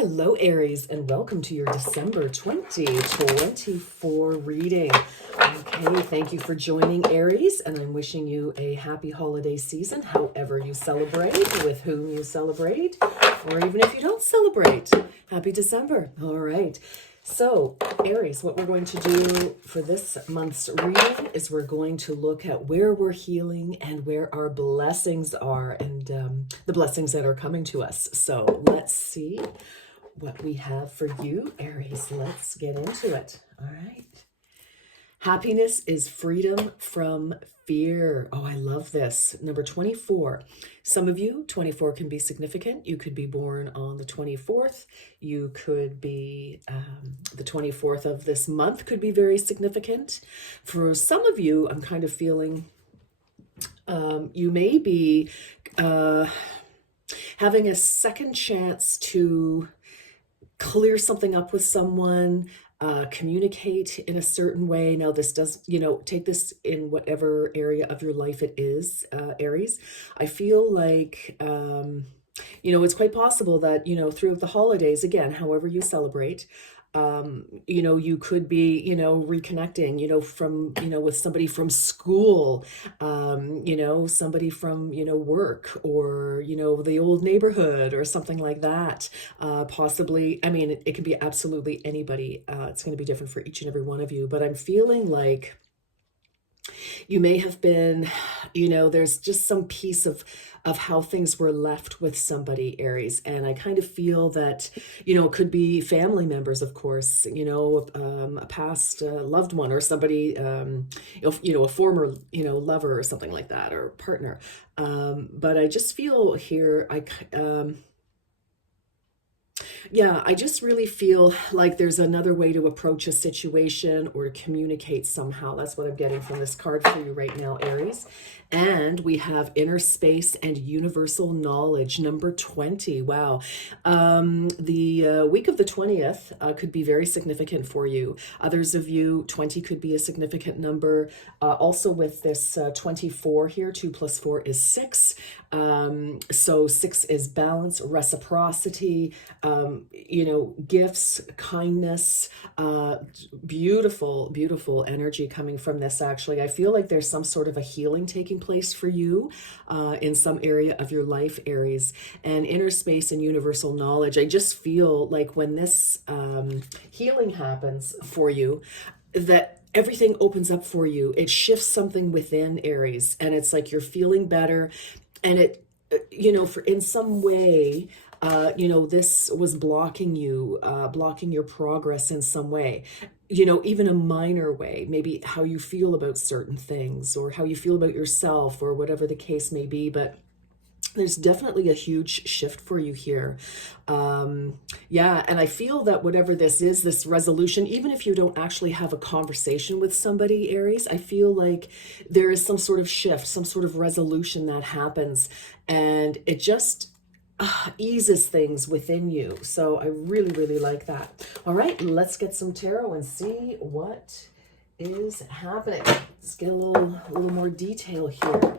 Hello, Aries, and welcome to your December 2024 reading. Okay, thank you for joining, Aries, and I'm wishing you a happy holiday season, however you celebrate, with whom you celebrate, or even if you don't celebrate. Happy December. All right. So, Aries, what we're going to do for this month's reading is we're going to look at where we're healing and where our blessings are, and the blessings that are coming to us. So let's see what we have for you, Aries. Let's get into it. All right. Happiness is freedom from fear. Oh, I love this. Number 24. Some of you, 24 can be significant. You could be born on the 24th. You could be, the 24th of this month could be very significant. For some of you, I'm kind of feeling you may be having a second chance to clear something up with someone, communicate in a certain way. Now, this does, take this in whatever area of your life it is, Aries. I feel like, it's quite possible that, throughout the holidays, again, however you celebrate, you could be, reconnecting, from, with somebody from school, somebody from, work, or, the old neighborhood or something like that. Possibly, I mean, it could be absolutely anybody. It's going to be different for each and every one of you, but I'm feeling like you may have been, there's just some piece of how things were left with somebody, Aries. And I kind of feel that, it could be family members, of course, a past loved one, or somebody, a former, lover or something like that, or partner. But I just feel here, I just really feel like there's another way to approach a situation or to communicate somehow. That's what I'm getting from this card for you right now, Aries. And we have inner space and universal knowledge, number 20. Wow. The week of the 20th could be very significant for you. Others of you, 20 could be a significant number. Also with this 24 here, 2 plus 4 is 6. So 6 is balance, reciprocity, gifts, kindness, beautiful energy coming from this. Actually, I feel like there's some sort of a healing taking place for you in some area of your life, Aries. And inner space and universal knowledge, I just feel like when this healing happens for you, that everything opens up for you. It shifts something within, Aries, and it's like you're feeling better. And it, for in some way, this was blocking you, blocking your progress in some way, even a minor way, maybe how you feel about certain things, or how you feel about yourself, or whatever the case may be. But there's definitely a huge shift for you here. And I feel that whatever this is, this resolution, even if you don't actually have a conversation with somebody, Aries, I feel like there is some sort of shift, some sort of resolution that happens, and it just eases things within you. So I really, really like that. All right, let's get some tarot and see what is happening. Let's get a little more detail here.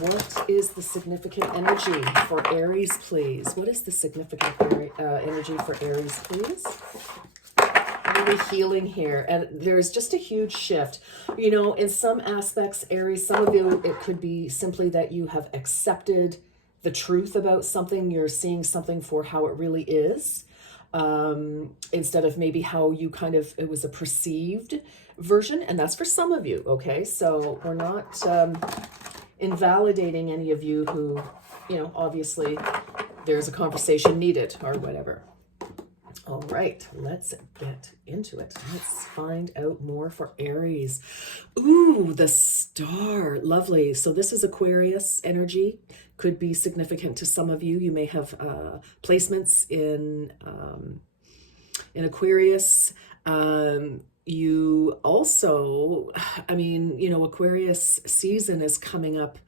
What is the significant energy for Aries, please? What is the significant energy for Aries, please? Really healing here. And there's just a huge shift. In some aspects, Aries, some of you, it could be simply that you have accepted the truth about something. You're seeing something for how it really is, instead of maybe how you it was a perceived version. And that's for some of you, okay? So we're not invalidating any of you who, obviously there's a conversation needed or whatever. All right, let's get into it. Let's find out more for Aries. Ooh, the star. Lovely. So this is Aquarius energy. Could be significant to some of you. You may have placements in Aquarius. You also, Aquarius season is coming up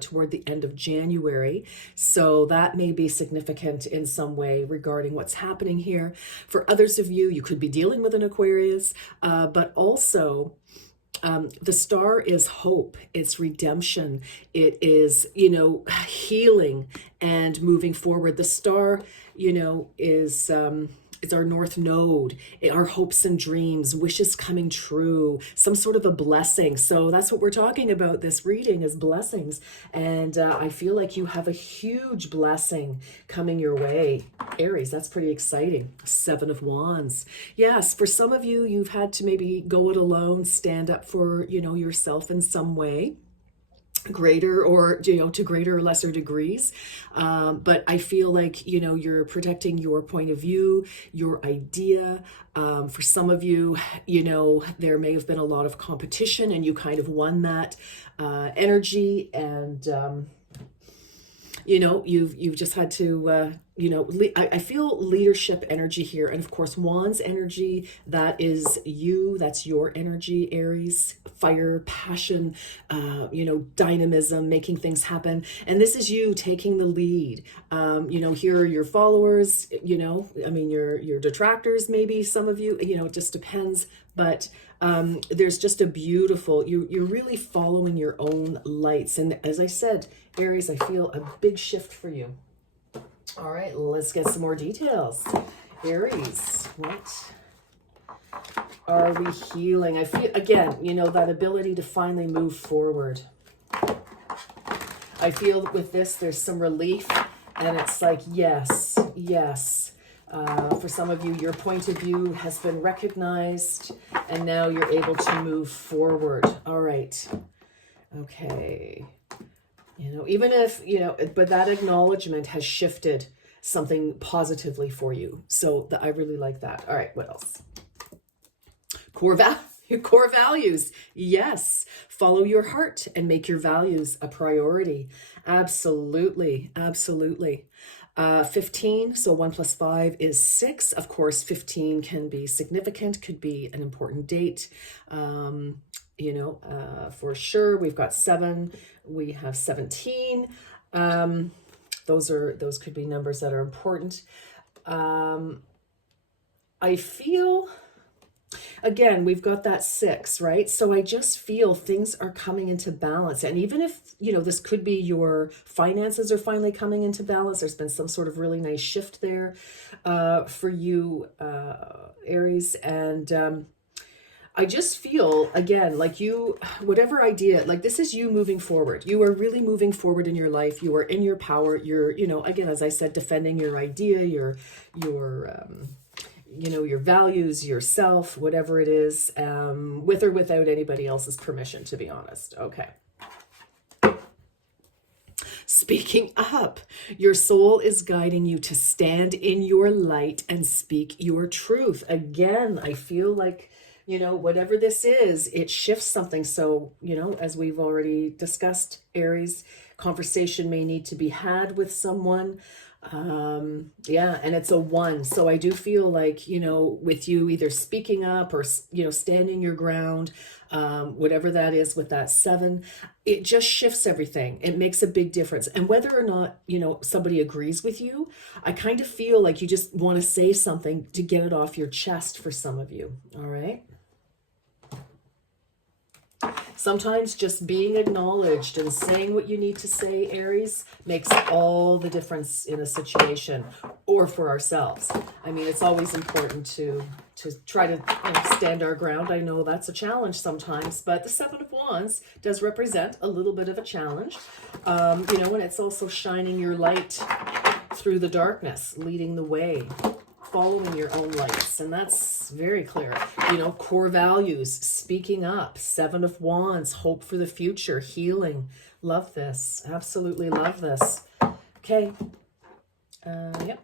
toward the end of January. So that may be significant in some way regarding what's happening here. For others of you, you could be dealing with an Aquarius, but also the star is hope, it's redemption, it is, healing and moving forward. The star is our north node, our hopes and dreams, wishes coming true, some sort of a blessing. So that's what we're talking about. This reading is blessings. And I feel like you have a huge blessing coming your way. Aries, that's pretty exciting. Seven of Wands. Yes, for some of you, you've had to maybe go it alone, stand up for, yourself in some way, greater or to greater or lesser degrees, but I feel like you're protecting your point of view, your idea. For some of you, there may have been a lot of competition and you kind of won that energy, and you've just had to I feel leadership energy here. And of course, Wands energy, that is you, that's your energy, Aries. Fire, passion, dynamism, making things happen. And this is you taking the lead. Here are your followers, your detractors, maybe some of you, it just depends. But there's just a beautiful, you're really following your own lights. And as I said, Aries, I feel a big shift for you. All right, let's get some more details. Aries, what are we healing? I feel, again, that ability to finally move forward. I feel with this, there's some relief, and it's like, yes. For some of you, your point of view has been recognized, and now you're able to move forward. All right. Okay. Even if, but that acknowledgement has shifted something positively for you. So I really like that. All right, what else? Core values. Yes. Follow your heart and make your values a priority. Absolutely. 15. So 1 + 5 is 6. Of course, 15 can be significant, could be an important date. For sure. We've got 7. We have 17. Those could be numbers that are important. I feel, again, we've got that 6, right? So I just feel things are coming into balance. And even if, this could be your finances are finally coming into balance, there's been some sort of really nice shift there for you, Aries. And I just feel, again, like whatever idea, like this is you moving forward. You are really moving forward in your life. You are in your power. You're, again, as I said, defending your idea, your values, yourself, whatever it is, with or without anybody else's permission, to be honest. Okay. Speaking up, your soul is guiding you to stand in your light and speak your truth. Again, I feel like, whatever this is, it shifts something. So, as we've already discussed, Aries, conversation may need to be had with someone. And it's a 1. So I do feel like, with you either speaking up or, standing your ground, whatever that is with that 7, it just shifts everything. It makes a big difference. And whether or not, somebody agrees with you, I kind of feel like you just want to say something to get it off your chest for some of you. All right. Sometimes just being acknowledged and saying what you need to say, Aries, makes all the difference in a situation or for ourselves. I mean, it's always important to try to stand our ground. I know that's a challenge sometimes, but the 7 of Wands does represent a little bit of a challenge, and it's also shining your light through the darkness, leading the way, following your own lights. And that's very clear. Core values, speaking up, 7 of Wands, hope for the future, healing. Love this. Absolutely love this. Okay. Yep.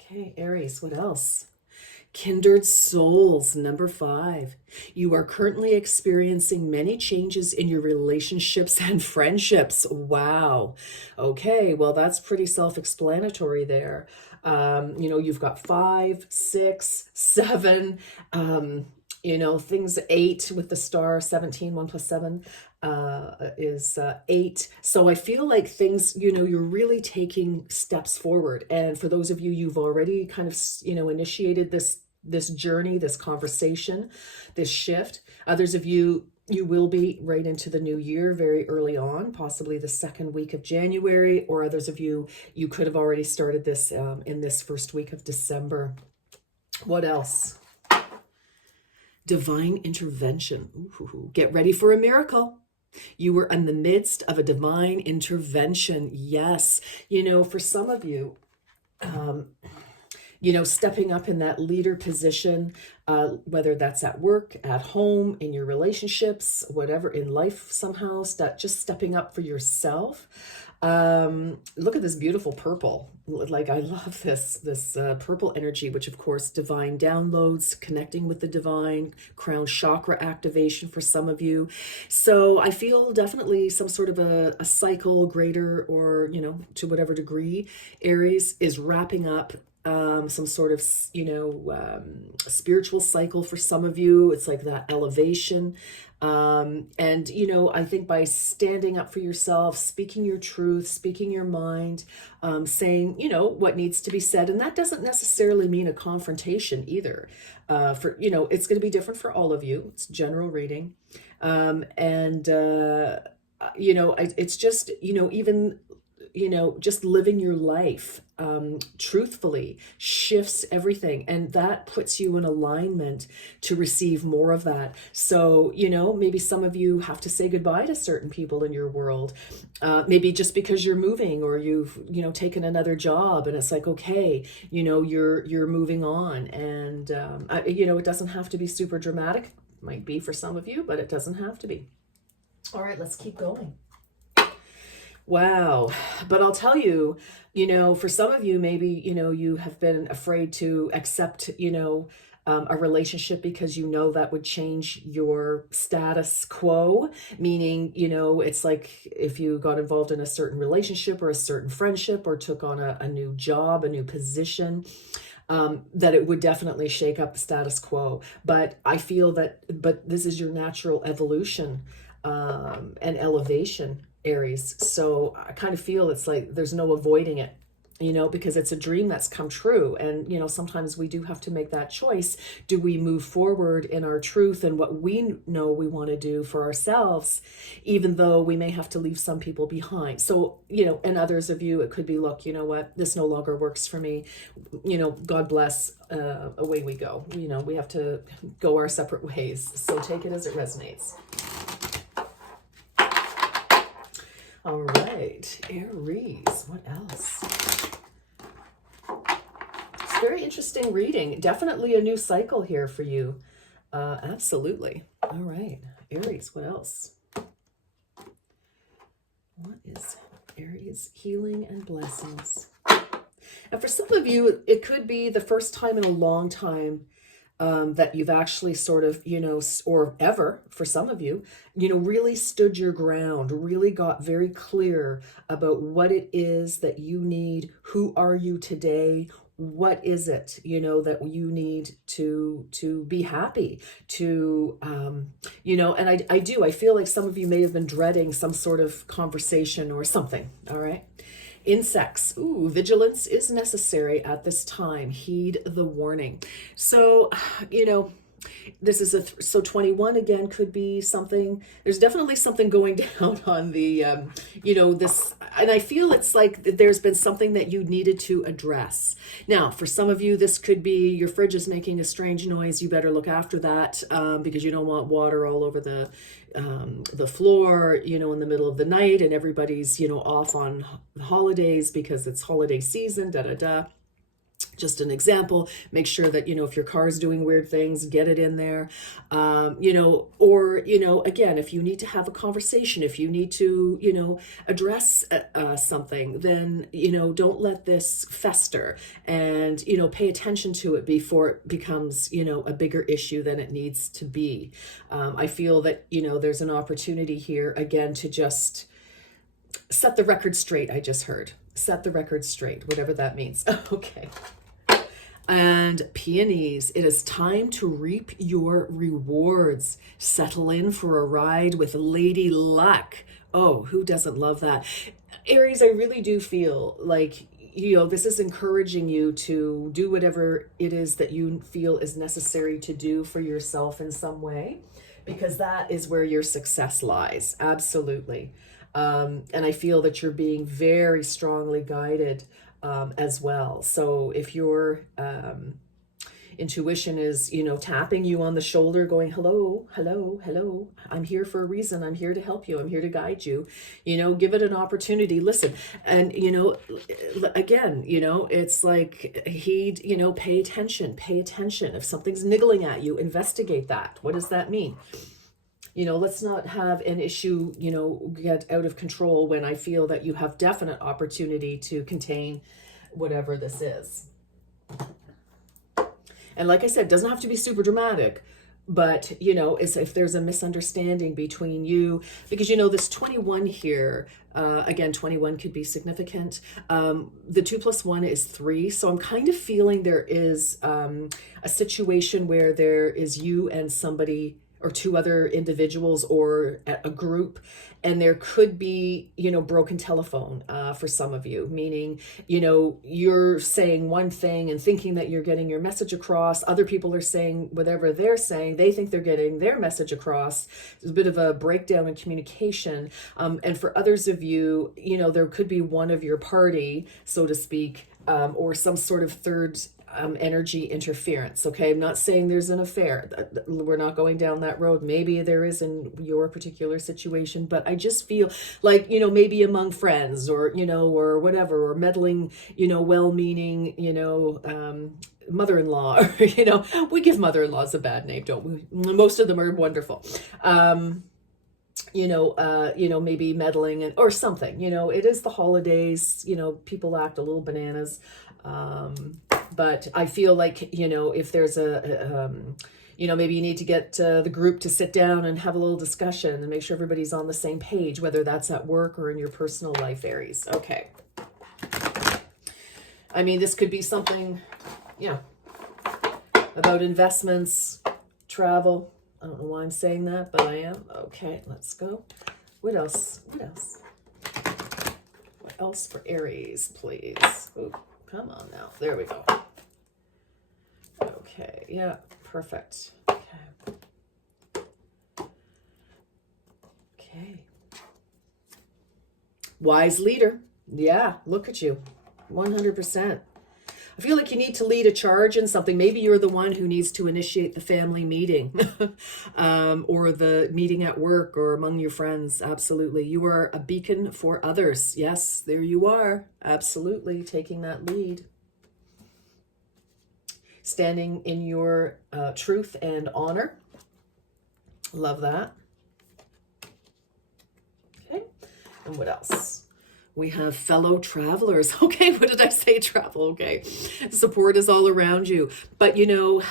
Okay, Aries, what else? Kindred souls, number 5. You are currently experiencing many changes in your relationships and friendships. Wow. Okay, well, that's pretty self-explanatory there. You've got 5, 6, 7, things 8 with the star, 17, 1 + 7 is 8. So I feel like things, you're really taking steps forward. And for those of you, you've already kind of, initiated this journey, this conversation, this shift. Others of you, You will be right into the new year very early on, possibly the second week of January, or others of you, you could have already started this in this first week of December. What else? Divine intervention. Ooh, get ready for a miracle. You were in the midst of a divine intervention. Yes. For some of you, stepping up in that leader position, whether that's at work, at home, in your relationships, whatever, in life somehow, just stepping up for yourself. Look at this beautiful purple. Like, I love this purple energy, which of course, divine downloads, connecting with the divine, crown chakra activation for some of you. So I feel definitely some sort of a cycle, greater or, to whatever degree, Aries is wrapping up some sort of, spiritual cycle for some of you. It's like that elevation. And, I think by standing up for yourself, speaking your truth, speaking your mind, saying, what needs to be said. And that doesn't necessarily mean a confrontation either. It's going to be different for all of you. It's general reading. It's just, even just living your life truthfully shifts everything, and that puts you in alignment to receive more of that. So maybe some of you have to say goodbye to certain people in your world, maybe just because you're moving, or you've taken another job, and it's like, okay, you're moving on, and it doesn't have to be super dramatic. It might be for some of you, but it doesn't have to be. All right, let's keep going. Wow. But I'll tell you, for some of you, maybe, you have been afraid to accept, a relationship because that would change your status quo, meaning, it's like if you got involved in a certain relationship or a certain friendship, or took on a new job, a new position, that it would definitely shake up the status quo. But I feel but this is your natural evolution and elevation, Aries. So I kind of feel it's like there's no avoiding it, because it's a dream that's come true. And, sometimes we do have to make that choice. Do we move forward in our truth and what we know we want to do for ourselves, even though we may have to leave some people behind? So, and others of you, it could be, look, you know what, this no longer works for me. God bless, away we go. We have to go our separate ways. So take it as it resonates. All right, Aries, what else? It's very interesting reading. Definitely a new cycle here for you. Absolutely. All right, Aries, what else? What is Aries? Healing and blessings. And for some of you, it could be the first time in a long time that you've actually sort of, or ever for some of you, really stood your ground, really got very clear about what it is that you need. Who are you today? What is it, that you need to be happy, to, and I feel like some of you may have been dreading some sort of conversation or something. All right. Insects. Ooh, vigilance is necessary at this time. Heed the warning. So, this is so 21 again could be something. There's definitely something going down on the, this, and I feel it's like there's been something that you needed to address. Now, for some of you, this could be your fridge is making a strange noise. You better look after that because you don't want water all over the floor, in the middle of the night, and everybody's, off on holidays because it's holiday season, Just an example, make sure that, if your car is doing weird things, get it in there, or, again, if you need to have a conversation, if you need to, address something, then, don't let this fester, and, pay attention to it before it becomes, a bigger issue than it needs to be. I feel that, there's an opportunity here, again, to just set the record straight. I just heard. Set the record straight, whatever that means. Okay. And peonies, it is time to reap your rewards. Settle in for a ride with Lady Luck. Oh, who doesn't love that? Aries, I really do feel like, this is encouraging you to do whatever it is that you feel is necessary to do for yourself in some way. because that is where your success lies. Absolutely. And I feel that you're being very strongly guided as well. So if your intuition is, you know, tapping you on the shoulder, going, hello, hello, hello, I'm here for a reason. I'm here to help you. I'm here to guide you. You know, give it an opportunity. Listen. And, you know, again, you know, it's like heed, you know, pay attention, pay attention. If something's niggling at you, investigate that. What does that mean? You know, let's not have an issue, you know, get out of control when I feel that you have definite opportunity to contain whatever this is. And like I said, it doesn't have to be super dramatic, but, you know, if there's a misunderstanding between you, because, you know, this 21 here, again, 21 could be significant. The 2 + 1 is 3. So I'm kind of feeling there is a situation where there is you and somebody or 2 other individuals or a group, and there could be, you know, broken telephone for some of you, meaning, you know, you're saying one thing and thinking that you're getting your message across. Other people are saying whatever they're saying. They think they're getting their message across. There's a bit of a breakdown in communication. And for others of you, you know, there could be one of your party, so to speak, or some sort of third energy interference. Okay, I'm not saying there's an affair. We're not going down that road. Maybe there is in your particular situation, but I just feel like, you know, maybe among friends or, you know, or whatever, or meddling, you know, well-meaning, you know, mother-in-law, or, you know, we give mother-in-laws a bad name, don't we? Most of them are wonderful. You know, maybe meddling and or something. You know, it is the holidays. You know, people act a little bananas. But I feel like, you know, if there's you know, maybe you need to get the group to sit down and have a little discussion and make sure everybody's on the same page, whether that's at work or in your personal life, Aries. Okay. I mean, this could be something, yeah, about investments, travel. I don't know why I'm saying that, but I am. Okay, let's go. What else? What else? What else for Aries, please? Ooh, come on now. There we go. Okay, yeah, perfect. Okay. Okay. Wise leader. Yeah, look at you. 100%. I feel like you need to lead a charge in something. Maybe you're the one who needs to initiate the family meeting or the meeting at work or among your friends. Absolutely. You are a beacon for others. Yes, there you are. Absolutely. Taking that lead. Standing in your truth and honor. Love that. Okay. And what else? We have fellow travelers. Okay, what did I say? Travel. Okay. Support is all around you. But, you know,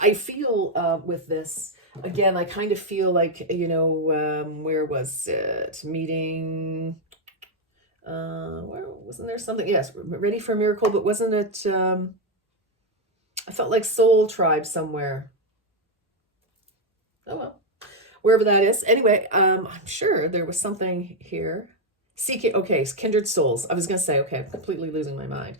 I feel with this, again, I kind of feel like, you know, where was it? Meeting. Where wasn't there something? Yes, ready for a miracle, but wasn't it? I felt like Soul Tribe somewhere. Oh, well, wherever that is. Anyway, I'm sure there was something here. Seeking, okay, kindred souls. I was going to say, okay, I'm completely losing my mind.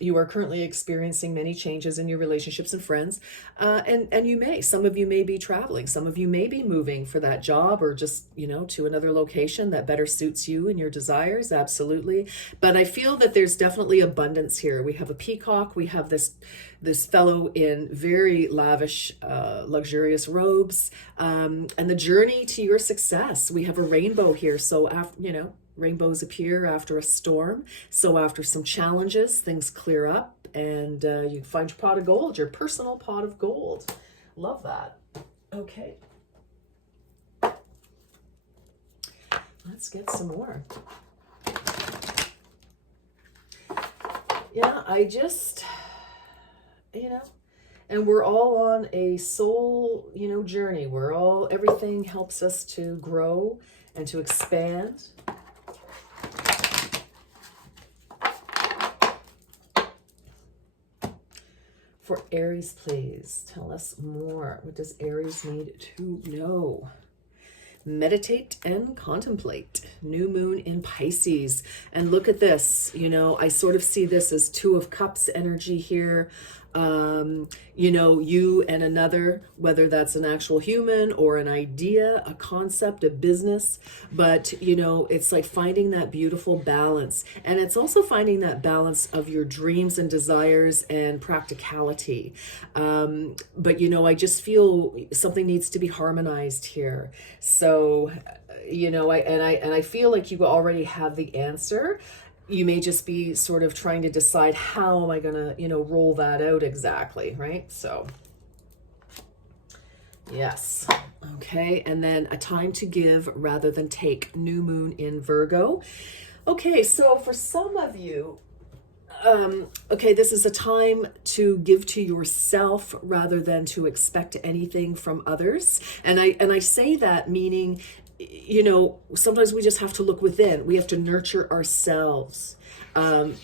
You are currently experiencing many changes in your relationships and friends. And some of you may be traveling. Some of you may be moving for that job or just, you know, to another location that better suits you and your desires. Absolutely. But I feel that there's definitely abundance here. We have a peacock. We have this fellow in very lavish, luxurious robes, and the journey to your success. We have a rainbow here. So after, you know, rainbows appear after a storm. So after some challenges, things clear up and you find your pot of gold, your personal pot of gold. Love that. Okay. Let's get some more. Yeah, I just, you know, and we're all on a soul, you know, journey. Everything helps us to grow and to expand. For Aries, please tell us more. What does Aries need to know? Meditate and contemplate. New moon in Pisces. And look at this, you know, I sort of see this as 2 of Cups energy here. You know, you and another, whether that's an actual human or an idea, a concept, a business. But, you know, it's like finding that beautiful balance. And it's also finding that balance of your dreams and desires and practicality. But, you know, I just feel something needs to be harmonized here. So, you know, I feel like you already have the answer. You may just be sort of trying to decide, how am I gonna, you know, roll that out exactly, right? So yes. Okay, and then a time to give rather than take, new moon in Virgo. Okay, so for some of you, okay, this is a time to give to yourself rather than to expect anything from others. And I say that meaning, you know, sometimes we just have to look within. We have to nurture ourselves.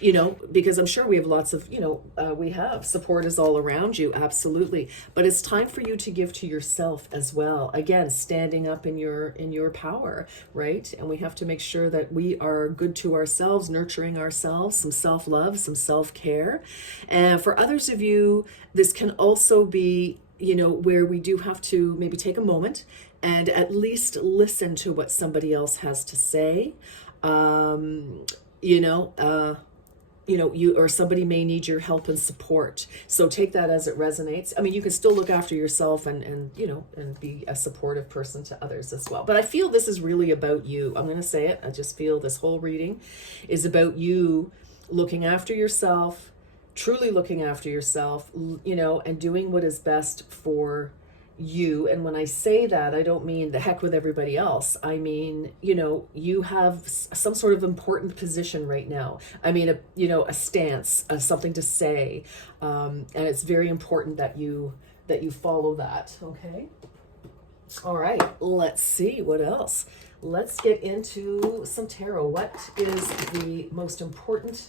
You know, because I'm sure we have lots of, you know, we have support is all around you, absolutely. But it's time for you to give to yourself as well. Again, standing up in your power, right? And we have to make sure that we are good to ourselves, nurturing ourselves, some self-love, some self-care. And for others of you, this can also be, you know, where we do have to maybe take a moment and at least listen to what somebody else has to say. You know, you or somebody may need your help and support. So take that as it resonates. I mean, you can still look after yourself and you know, and be a supportive person to others as well. But I feel this is really about you. I'm going to say it. I just feel this whole reading is about you looking after yourself, truly looking after yourself, you know, and doing what is best for you. And when I say that, I don't mean the heck with everybody else. I mean, you know, you have some sort of important position right now. I mean, you know, a stance, something to say, and it's very important that you follow that. Okay. All right. Let's see what else. Let's get into some tarot. What is the most important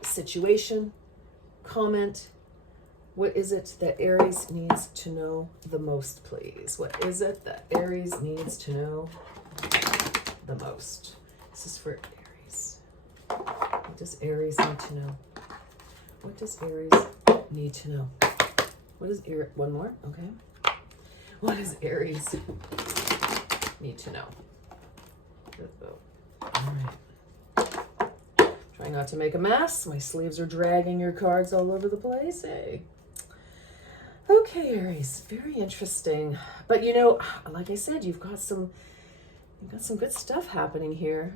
situation, comment? What is it that Aries needs to know the most, please? What is it that Aries needs to know the most? This is for Aries. What does Aries need to know? What does Aries need to know? What is Aries? One more? Okay. What does Aries need to know? All right. Try not to make a mess. My sleeves are dragging your cards all over the place. Hey. Okay, Aries, very interesting. But you know, like I said, you've got some good stuff happening here.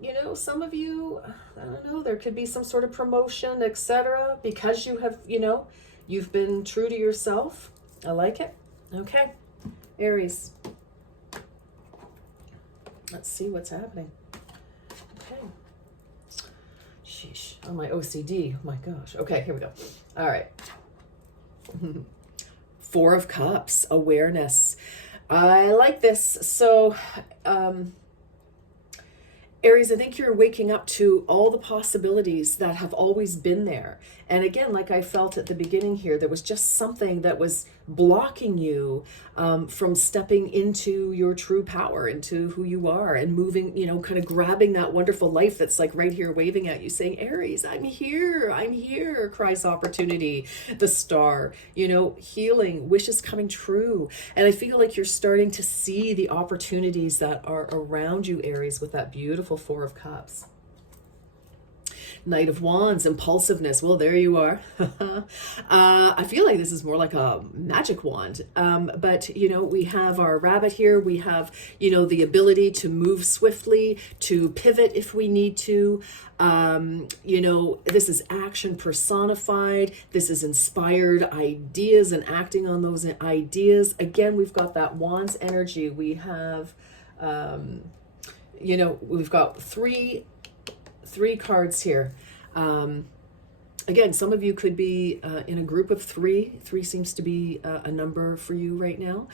You know, some of you, I don't know, there could be some sort of promotion, etc. because you have, you know, you've been true to yourself. I like it. Okay, Aries. Let's see what's happening. Okay. Sheesh. Oh, my OCD. Oh my gosh. Okay, here we go. All right. Four of Cups, awareness. I like this. So, Aries, I think you're waking up to all the possibilities that have always been there. And again, like I felt at the beginning here, there was just something that was blocking you from stepping into your true power, into who you are, and moving, you know, kind of grabbing that wonderful life that's like right here waving at you saying, Aries, I'm here, cries opportunity, the star, you know, healing, wishes coming true. And I feel like you're starting to see the opportunities that are around you, Aries, with that beautiful Four of Cups. Knight of Wands, impulsiveness. Well, there you are. I feel like this is more like a magic wand. But, you know, we have our rabbit here. We have, you know, the ability to move swiftly, to pivot if we need to. You know, this is action personified. This is inspired ideas and acting on those ideas. Again, we've got that Wands energy. We have, you know, we've got three cards here. Again, some of you could be in a group of three. Three seems to be a number for you right now.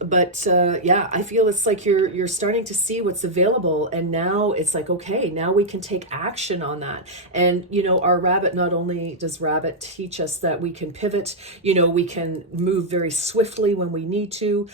But yeah, I feel it's like you're starting to see what's available, and now it's like, okay, now we can take action on that. And you know, our rabbit, not only does rabbit teach us that we can pivot, you know, we can move very swiftly when we need to.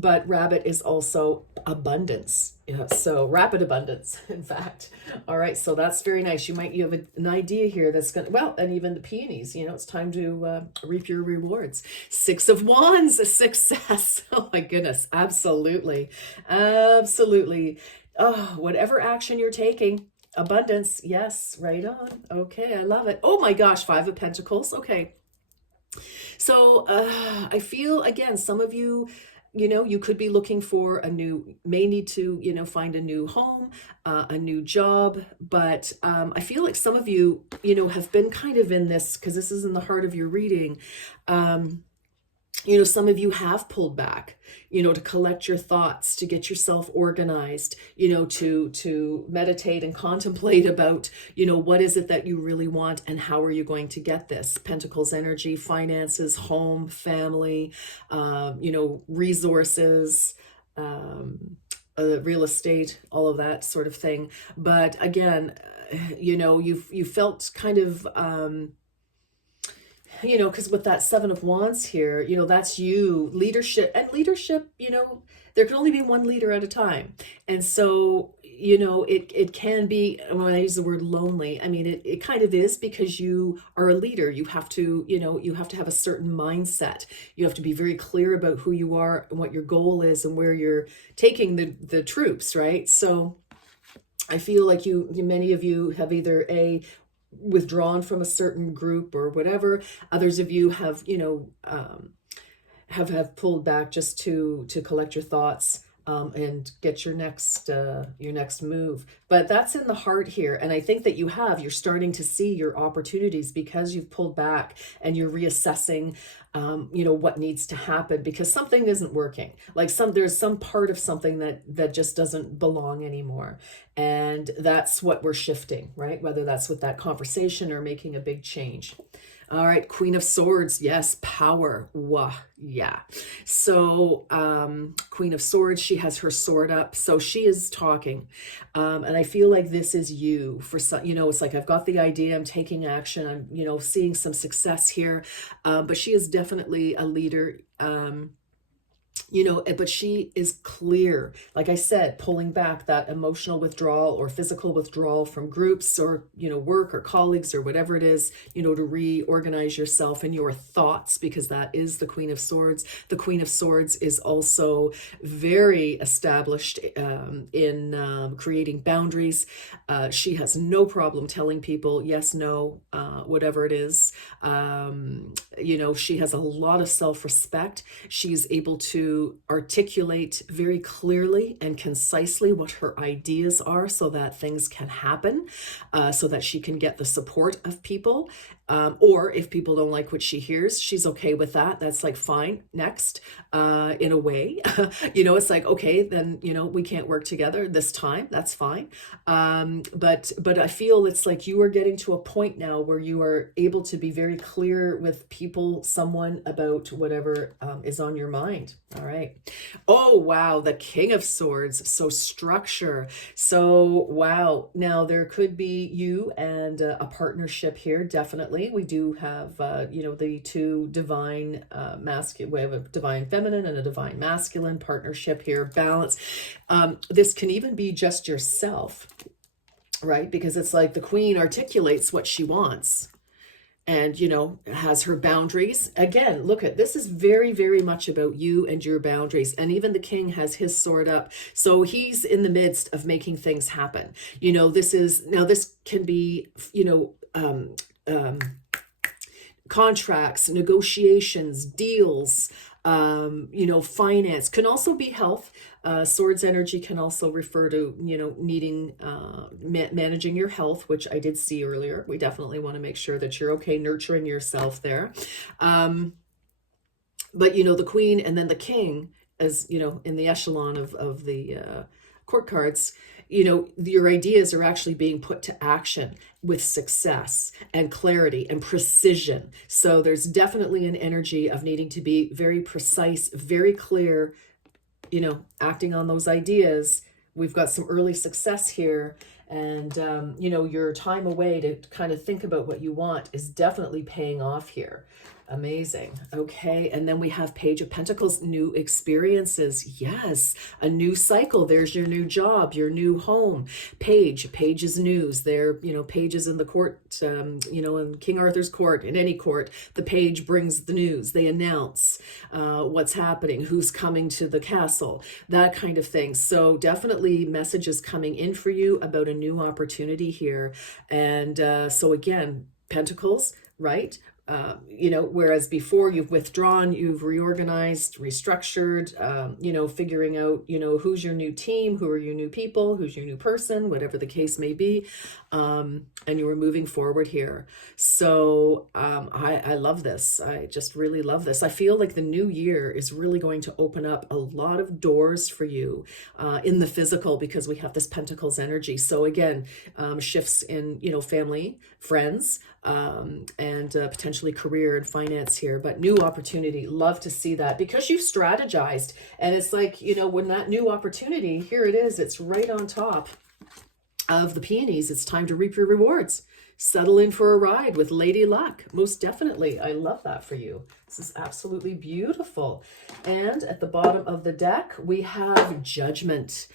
but rabbit is also abundance. Yeah, so rapid abundance, in fact. All right, so that's very nice. You have an idea here that's gonna, well, and even the peonies, it's time to reap your rewards. Six of Wands, success. Oh my goodness, absolutely, absolutely. Oh, whatever action you're taking, abundance. Yes, right on. Okay, I love it. Oh my gosh, Five of Pentacles. Okay. So I feel, again, some of you, you could be looking for may need to, find a new home, a new job. But I feel like some of you, have been kind of in this, because this is in the heart of your reading. Some of you have pulled back, to collect your thoughts, to get yourself organized, to meditate and contemplate about, what is it that you really want and how are you going to get this? Pentacles energy, finances, home, family, resources, real estate, all of that sort of thing. But again, you felt kind of, because with that Seven of Wands here, that's you, leadership. And leadership, there can only be one leader at a time. And so, it can be, when I use the word lonely, I mean, it kind of is, because you are a leader. You have to, you have to have a certain mindset. You have to be very clear about who you are and what your goal is and where you're taking the troops, right? So I feel like many of you have either withdrawn from a certain group or whatever. Others of you have, have pulled back just to collect your thoughts, and get your next move. But that's in the heart here. And I think that you're starting to see your opportunities, because you've pulled back and you're reassessing, what needs to happen, because something isn't working. Like there's some part of something that just doesn't belong anymore. And that's what we're shifting, right? Whether that's with that conversation or making a big change. All right, Queen of Swords. Yes, power. Wah, yeah. So Queen of Swords, she has her sword up. So she is talking. And I feel like this is you for some, it's like, I've got the idea, I'm taking action, I'm, seeing some success here. But she is definitely a leader. But she is clear, like I said, pulling back that emotional withdrawal or physical withdrawal from groups or, work or colleagues or whatever it is, to reorganize yourself and your thoughts, because that is the Queen of Swords. The Queen of Swords is also very established in creating boundaries. She has no problem telling people yes, no, whatever it is. She has a lot of self-respect. She's able to articulate very clearly and concisely what her ideas are, so that things can happen, so that she can get the support of people. Or if people don't like what she hears, she's okay with that. That's like, fine, next, in a way. It's like, okay, then, we can't work together this time. That's fine. But I feel it's like you are getting to a point now where you are able to be very clear with people, someone, about whatever is on your mind. All right. Oh, wow. The King of Swords. So structure. So, wow. Now there could be you and a partnership here. Definitely. We do have, the two divine masculine, we have a divine feminine and a divine masculine partnership here, balance. This can even be just yourself, right? Because it's like the Queen articulates what she wants and, has her boundaries. Again, look at this is very, very much about you and your boundaries. And even the King has his sword up. So he's in the midst of making things happen. This can be, contracts, negotiations, deals, finance, can also be health. Swords energy can also refer to, needing, managing your health, which I did see earlier. We definitely want to make sure that you're okay, nurturing yourself there. But, the Queen and then the King, as, in the echelon of the court cards, your ideas are actually being put to action with success and clarity and precision. So there's definitely an energy of needing to be very precise, very clear, acting on those ideas. We've got some early success here. And, your time away to kind of think about what you want is definitely paying off here. Amazing. Okay. And then we have Page of Pentacles, new experiences. Yes. A new cycle. There's your new job, your new home. Page is news. There, pages in the court, in King Arthur's court, in any court, the page brings the news. They announce what's happening, who's coming to the castle, that kind of thing. So definitely messages coming in for you about a new opportunity here. And so again, Pentacles, right? Whereas before you've withdrawn, you've reorganized, restructured, figuring out, who's your new team, who are your new people, who's your new person, whatever the case may be. And you were moving forward here. So I love this. I just really love this. I feel like the new year is really going to open up a lot of doors for you in the physical, because we have this Pentacles energy. So again, shifts in, family, friends, and potentially career and finance here, but new opportunity. Love to see that, because you've strategized, and it's like, when that new opportunity, here it is, it's right on top of the peonies. It's time to reap your rewards. Settle in for a ride with Lady Luck. Most definitely. I love that for you. This is absolutely beautiful. And at the bottom of the deck, we have Judgment.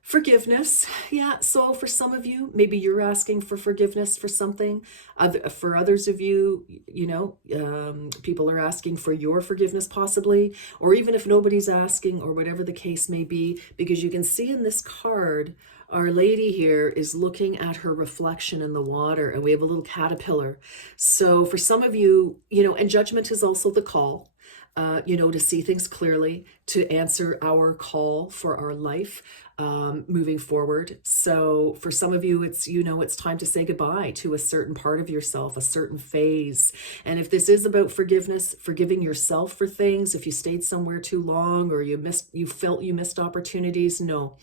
Forgiveness. Yeah. So for some of you, maybe you're asking for forgiveness for something. For others of you, people are asking for your forgiveness possibly, or even if nobody's asking, or whatever the case may be, because you can see in this card, Our Lady here is looking at her reflection in the water, and we have a little caterpillar. So for some of you, and Judgment is also the call, to see things clearly, to answer our call for our life, moving forward. So for some of you, it's, it's time to say goodbye to a certain part of yourself, a certain phase. And if this is about forgiveness, forgiving yourself for things, if you stayed somewhere too long, or you felt you missed opportunities, no.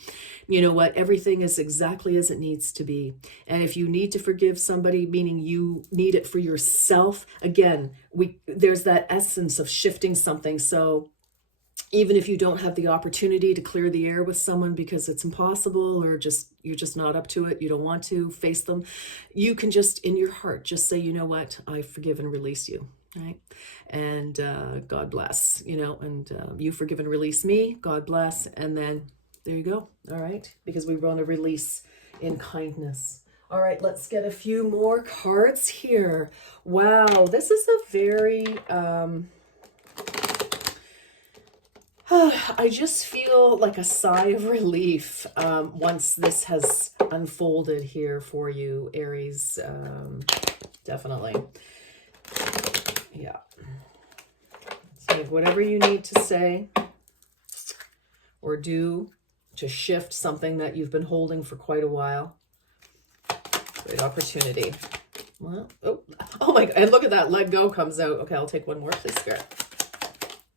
You know what? Everything is exactly as it needs to be. And if you need to forgive somebody, meaning you need it for yourself, again, there's that essence of shifting something. So even if you don't have the opportunity to clear the air with someone because it's impossible, or you're just not up to it, you don't want to face them, you can just in your heart just say, you know what, I forgive and release you, right? And God bless, and you forgive and release me, God bless, and then there you go. All right, because we want to release in kindness. All right, let's get a few more cards here. Wow, this is a very I just feel like a sigh of relief once this has unfolded here for you, Aries. Definitely. Yeah. So whatever you need to say or do to shift something that you've been holding for quite a while. Great opportunity. Well, oh my God. And look at that. Let go comes out. Okay, I'll take one more, please, Spirit.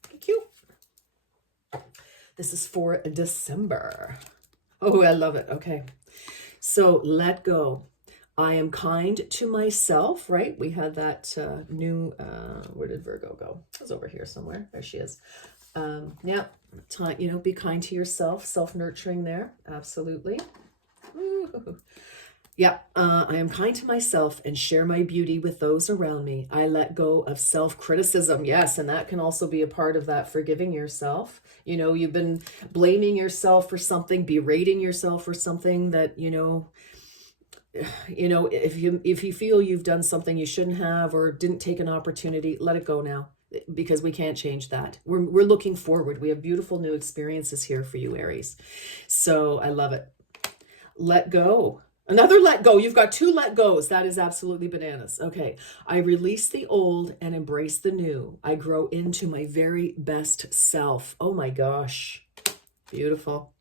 Thank you. This is for December. Oh, I love it. Okay. So let go. I am kind to myself, right? We had that new, where did Virgo go? It was over here somewhere. There she is. Yeah. Be kind to yourself, self-nurturing there. Absolutely. Ooh. Yeah, I am kind to myself and share my beauty with those around me. I let go of self-criticism. Yes, and that can also be a part of that forgiving yourself. You've been blaming yourself for something, berating yourself for something that, if you feel you've done something you shouldn't have or didn't take an opportunity, let it go now, because we can't change that. We're looking forward. We have beautiful new experiences here for you, Aries. So I love it. Let go. Another let go. You've got two let goes. That is absolutely bananas. Okay. I release the old and embrace the new. I grow into my very best self. Oh my gosh. Beautiful.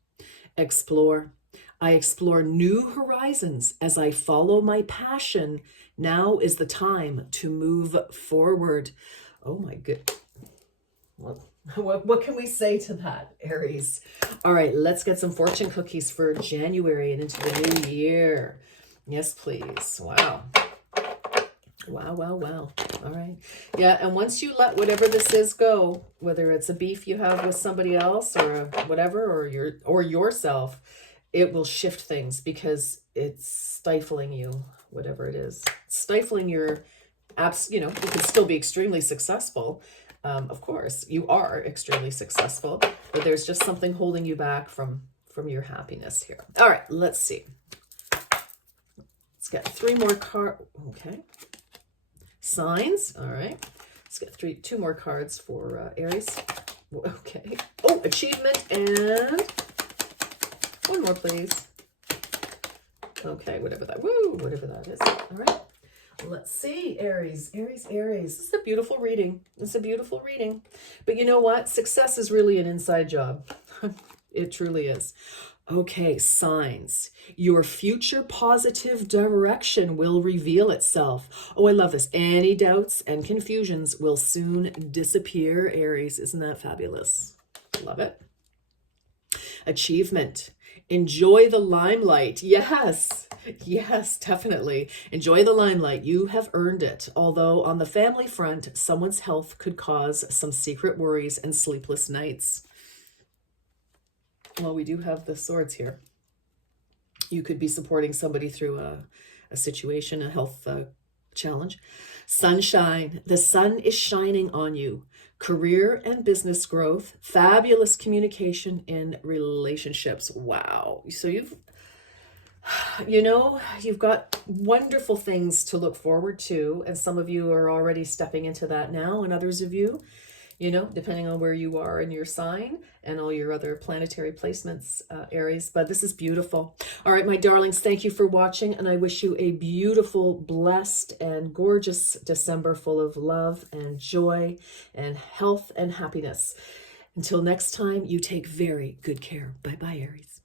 Explore. I explore new horizons as I follow my passion. Now is the time to move forward. Oh my good. What can we say to that, Aries? All right, let's get some fortune cookies for January and into the new year. Yes, please. Wow. Wow. All right. Yeah, and once you let whatever this is go, whether it's a beef you have with somebody else or whatever, or yourself, it will shift things because it's stifling you, whatever it is. It's stifling your You know, you can still be extremely successful. Of course, you are extremely successful, but there's just something holding you back from your happiness here. All right, let's see. Let's get 3 more cards. Okay. Signs. All right. Let's get 2 more cards for Aries. Okay. Oh, achievement and 1 more, please. Okay, whatever that is. All right. Let's see, Aries. This is a beautiful reading. It's a beautiful reading. But you know what? Success is really an inside job. It truly is. Okay, signs. Your future positive direction will reveal itself. Oh, I love this. Any doubts and confusions will soon disappear, Aries. Isn't that fabulous? Love it. Achievement. Enjoy the limelight. Yes, definitely. Enjoy the limelight. You have earned it. Although on the family front, someone's health could cause some secret worries and sleepless nights. Well, we do have the swords here. You could be supporting somebody through a situation, a health challenge. Sunshine. The sun is shining on you. Career and business growth. Fabulous communication in relationships. Wow. So you've got wonderful things to look forward to. And some of you are already stepping into that now. And others of you, depending on where you are in your sign and all your other planetary placements, Aries. But this is beautiful. All right, my darlings, thank you for watching. And I wish you a beautiful, blessed, and gorgeous December full of love and joy and health and happiness. Until next time, you take very good care. Bye-bye, Aries.